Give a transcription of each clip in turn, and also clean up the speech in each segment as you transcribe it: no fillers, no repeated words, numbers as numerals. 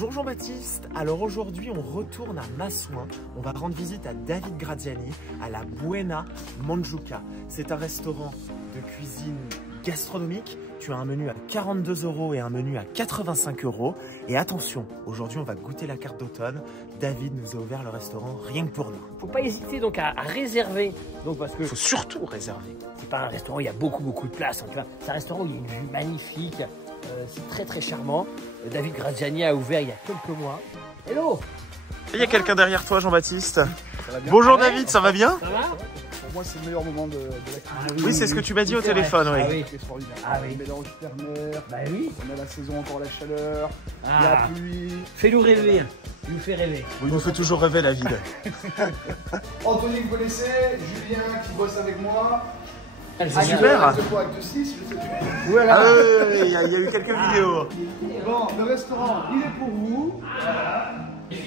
Bonjour Jean-Baptiste, alors aujourd'hui on retourne à Massouin, on va rendre visite à David Graziani à la Buena Mangiuca. C'est un restaurant de cuisine gastronomique, tu as un menu à 42 € et un menu à 85 €. Et attention, aujourd'hui on va goûter la carte d'automne, David nous a ouvert le restaurant rien que pour nous. Faut pas hésiter donc à réserver, donc parce que Il faut surtout réserver. c'est pas un restaurant, il y a beaucoup de place, hein, tu vois. C'est un restaurant où il y a une vue magnifique, c'est très charmant. David Graziani a ouvert il y a quelques mois. Hello. Il y a quelqu'un derrière toi Jean-Baptiste. Bonjour David, ça va bien? Ça va? Pour moi, c'est le meilleur moment de l'activité. Oui, c'est ce que tu m'as dit au téléphone, oui. Ah oui. C'est extraordinaire. Ah oui. Le mélange thermaire, Bah oui. on a la saison, encore la chaleur, Ah. la pluie. Fais-nous rêver. Il nous fait rêver. Il nous fait toujours rêver David. Anthony, vous connaissez, Julien qui bosse avec moi. Super. Acte 6, je sais plus. Ah Voilà. oui, il y a eu quelques vidéos. Bon, le restaurant, il est pour vous.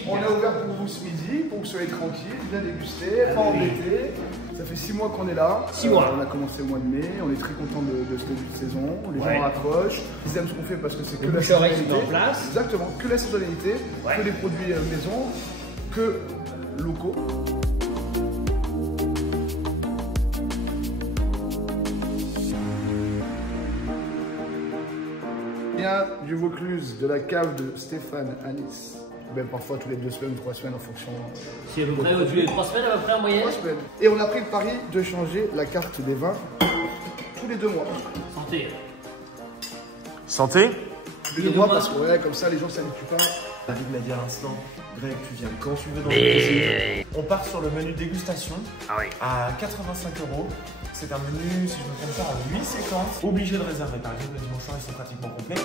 On a ouvert pour vous ce midi, pour que vous soyez tranquille, bien dégusté, pas embêté. Ça fait 6 mois qu'on est là. 6 mois. On a commencé au mois de mai, on est très content de ce début de saison. Les Ouais. gens rapprochent, ils aiment ce qu'on fait parce que c'est que Les la bouche-oreille sont saisonnalité. en place. Exactement, que la saisonnalité, Ouais. que les produits maison, que locaux. Bien du Vaucluse, de la cave de Stéphane à Nice. Ben, parfois tous les 2 semaines, 3 semaines en fonction. C'est à peu près tous les 3 semaines à peu près en moyenne. 3 semaines. Et on a pris le pari de changer la carte des vins tous les 2 mois. Santé. Santé. Tous les 2 mois parce que ouais, comme ça les gens ne s'habituent pas. David m'a dit à l'instant, Greg, tu viens quand tu veux dans le cuisine. On part sur le menu dégustation Ah oui. à 85 €. C'est un menu, si je me trompe pas, en 8 séquences. Obligé de réserver, par exemple, le dimanche soir, ils sont pratiquement complets.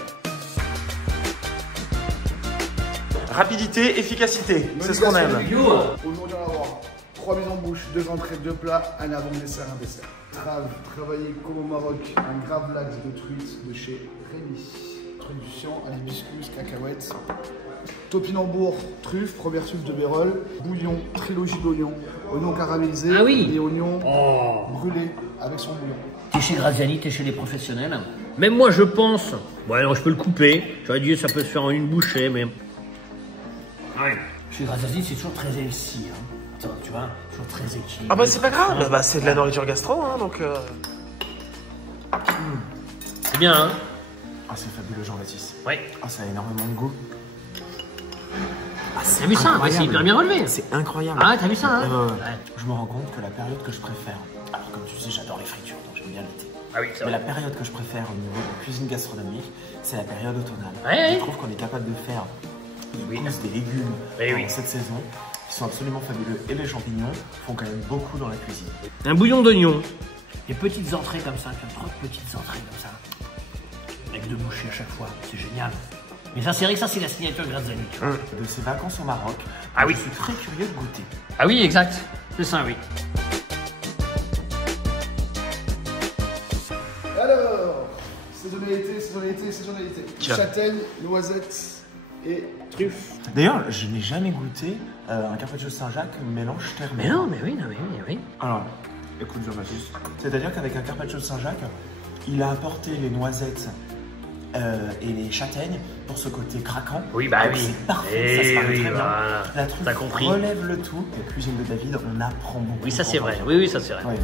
Rapidité, efficacité, c'est ce qu'on aime. Aujourd'hui, on va avoir 3 mises en bouche, 2 entrées, 2 plats, un avant-dessert, un dessert. Trave, travaillé comme au Maroc, un gravlax de truite de chez Rémi. Truc du Sian, à l'hibiscus, cacahuètes. Topinambour, truffe, première truffe de Bérol. Bouillon, trilogie d'oignons, oignons caramélisés Ah oui. et oignons Oh. brûlés avec son bouillon. T'es chez Graziani, t'es chez les professionnels. Même moi je pense. Bon alors je peux le couper. J'aurais dit ça peut se faire en une bouchée, mais. Ouais. Chez Graziani c'est toujours très healthy. Hein. Tu vois, toujours très équilibré. Ah bah c'est pas grave, bah, c'est de la nourriture gastro, hein, donc... C'est bien, hein. Ah c'est fabuleux Jean-Baptiste. Ouais. Ah ça a énormément de goût. Ah, T'as vu ça? Ouais, c'est hyper bien relevé. C'est incroyable. Ah, t'as vu ça, hein? Ouais. Je me rends compte que la période que je préfère, alors comme tu sais j'adore les fritures, donc j'aime bien l'été. Ah oui, c'est Mais vrai. la période que je préfère au niveau de la cuisine gastronomique, c'est la période automnale. Ouais, Je ouais. trouve qu'on est capable de faire Oui. des légumes Oui, dans oui. cette saison qui sont absolument fabuleux. Et les champignons font quand même beaucoup dans la cuisine. Un bouillon d'oignon. Des petites entrées comme ça, tu as 3 petites entrées comme ça. Avec 2 bouchées à chaque fois, c'est génial. Mais ça, c'est vrai que ça, c'est la signature Graziani. Tu vois. De ces vacances au Maroc, Ah oui. je suis très curieux de goûter. Ah oui, exact. C'est ça, oui. Alors, saisonnalité. Tiens. Châtaigne, noisette et truffe. D'ailleurs, je n'ai jamais goûté un carpaccio Saint-Jacques mélange terre. Mais non, mais oui, non, mais oui, oui. Alors, écoute Jean-Baptiste, c'est-à-dire qu'avec un carpaccio Saint-Jacques, il a apporté les noisettes et les châtaignes pour ce côté craquant. Oui, bah Donc, oui. C'est parfait, Eh ça se marie oui, très bien. voilà. La truffe T'as compris. relève le tout. La cuisine de David, on apprend beaucoup. Oui, ça, c'est vrai. Oui, oui, ça, c'est vrai. Ouais.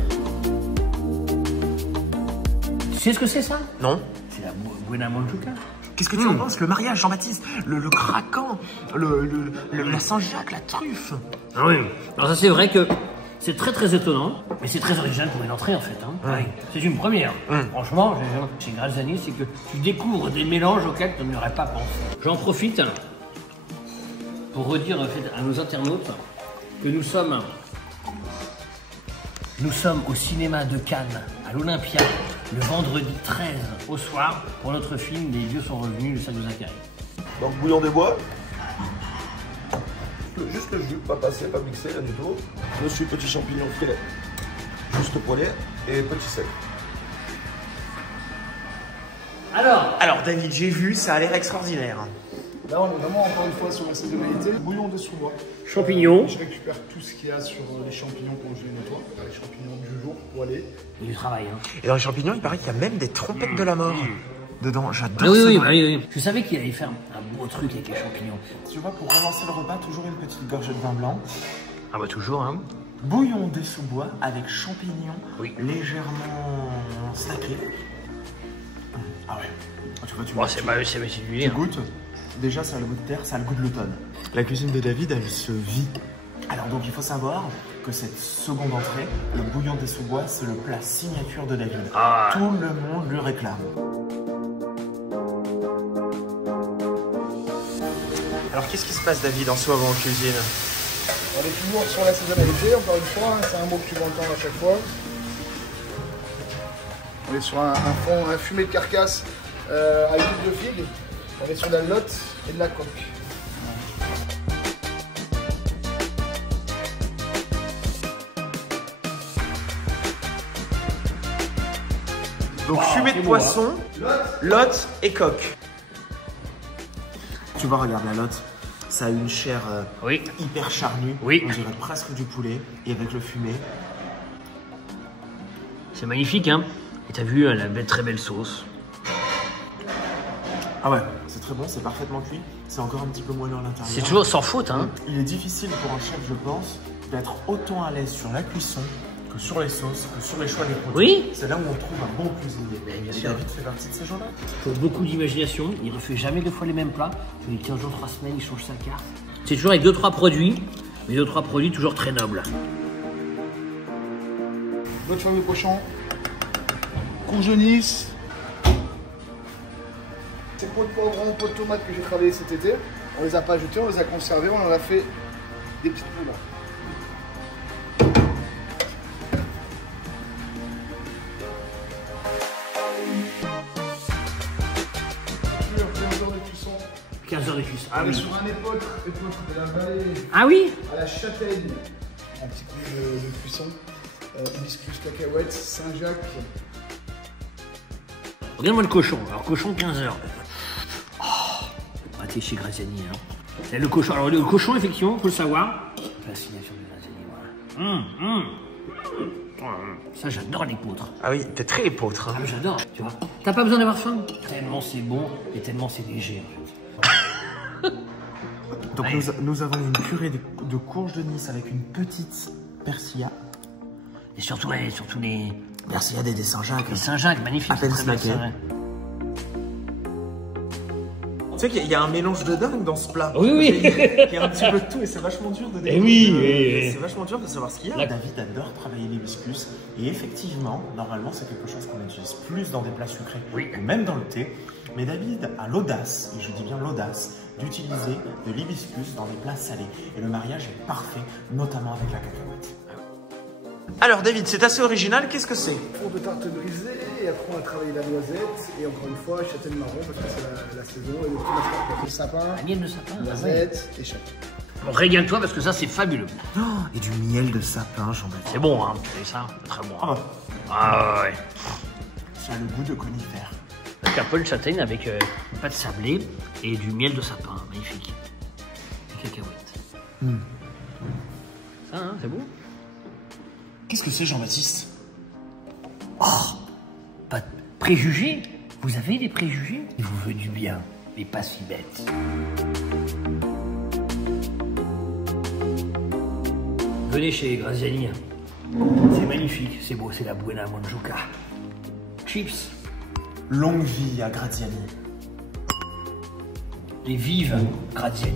Tu sais ce que c'est, ça? Non. C'est la Buena Mangiuca. Qu'est-ce que tu en penses? Le mariage, Jean-Baptiste, le craquant, la Saint-Jacques, la truffe. Ah oui. Alors ça, c'est vrai que c'est très étonnant, mais c'est très original pour une entrée en fait. Hein. Ouais. C'est une première. Franchement, chez Graziani, c'est que tu découvres des mélanges auxquels tu n'aurais pas pensé. J'en profite pour redire en fait, à nos internautes que nous sommes au cinéma de Cannes, à l'Olympia, le vendredi 13 au soir, pour notre film Les Dieux sont revenus, le sac de Zacharie. Donc bouillon de bois. Juste le jus, pas passé, pas mixé, rien du tout. Dessus petit champignon filet. Juste poêlé et petit sec. Alors David, j'ai vu, ça a l'air extraordinaire. Là, on est vraiment encore une fois sur la saisonnalité. Bouillon de sous-bois. Champignons. Je récupère tout ce qu'il y a sur les champignons quand je les nettoie. Les champignons du jour poêlés. Il y a du travail. Hein. Et dans les champignons, il paraît qu'il y a même des trompettes de la mort. dedans. J'adore Oui, ça. oui, bah oui. Je savais qu'il allait faire un beau truc avec les champignons. Tu vois, pour relancer le repas, toujours une petite gorgée de vin blanc. Ah bah toujours, hein. Bouillon de sous-bois avec champignons légèrement snackés. Ah ouais. Tu vois, Bon, c'est du tu lire. goûtes. Déjà, ça a le goût de terre, ça a le goût de l'automne. La cuisine de David, elle se vit. Alors donc, il faut savoir que cette seconde entrée, le bouillon des sous-bois, c'est le plat signature de David. Ah. Tout le monde le réclame. Alors, qu'est-ce qui se passe, David, en ce moment en cuisine? On est toujours sur la saisonnalité, encore une fois, hein, c'est un mot que tu vas entendre à chaque fois. On est sur un fond, un fumé de carcasse à huile de figue. On est sur de la lotte et de la coque. Donc, fumée de poisson, lotte et coque. Tu vois, regarde la lotte. Ça a une chair hyper charnue. Oui. On dirait presque du poulet. Et avec le fumé. C'est magnifique, hein. Et t'as vu, elle a une très belle sauce. Ah ouais, c'est très bon, c'est parfaitement cuit. C'est encore un petit peu moelleux à l'intérieur. C'est toujours sans faute, hein. Il est difficile pour un chef, je pense, d'être autant à l'aise sur la cuisson que sur les sauces, que sur les choix des produits. Oui. C'est là où on trouve un bon cuisinier. Bien Et sûr. David fait partie de ces gens-là. Faut beaucoup d'imagination. Il ne refait jamais 2 fois les mêmes plats. Il 15 jours, 3 semaines, il change sa carte. C'est toujours avec 2-3 produits, mais 2-3 produits toujours très nobles. L'autre fameux pochon, courgenis, ces pots de poivrons, pots de tomates que j'ai travaillé cet été, on les a pas jetés, on les a conservés, on en a fait des petites poudres. De cuisson. 15 heures de cuisson. Ah On est oui. sur un épeautre de la vallée Ah oui. à la châtaigne, un petit coup de cuisson, hibiscus, cacahuètes, Saint-Jacques. Regarde-moi le cochon. Alors, cochon, 15 heures. Oh, pâté chez Graziani. Hein. C'est le cochon. Alors, le cochon, effectivement, faut le savoir. La signature de Graziani, voilà. Ça, j'adore l'épeautre. Ah oui, t'es très épeautre. Hein. Ah, j'adore, tu vois. T'as pas besoin d'avoir faim. Tellement c'est bon et tellement c'est léger, en fait. Donc nous avons une purée de courges de Nice avec une petite persilla. Et surtout les Persillade et des Saint-Jacques. Saint-Jacques, magnifique. À peine très belle, snacké. c'est vrai. Tu sais qu'il y a un mélange de dingue dans ce plat. Oui, oui. Il y a un petit peu de tout et c'est vachement dur de découvrir. oui. C'est vachement dur de savoir ce qu'il y a. David adore travailler l'hibiscus et effectivement, normalement, c'est quelque chose qu'on utilise plus dans des plats sucrés ou même dans le thé. Mais David a l'audace, et je dis bien l'audace, d'utiliser de l'hibiscus dans des plats salés. Et le mariage est parfait, notamment avec la cacahuète. Alors David, c'est assez original, qu'est-ce que c'est? Four de tarte brisée, et après on a travaillé la noisette, et encore une fois châtaigne marron parce que c'est la saison, et le petit mascarpone, le sapin, La miel de sapin. noisette et châtaigne. Bon, régale-toi parce que ça, c'est fabuleux. Oh, et du miel de sapin, Jean-Baptiste. C'est bon, hein. C'est ça, très bon. Oh, Ah ouais. ça a le goût de conifère. Mascarpone châtaigne avec une pâte sablée et du miel de sapin. Magnifique. Et cacahuètes. Ça, hein, c'est bon. Qu'est-ce que c'est, Jean-Baptiste? Oh, pas de préjugés. Vous avez des préjugés? Il vous veut du bien, mais pas si bête. Venez chez Graziani. C'est magnifique, c'est beau, c'est la Buena Manjuca. Chips. Longue vie à Graziani. Et vive Graziani.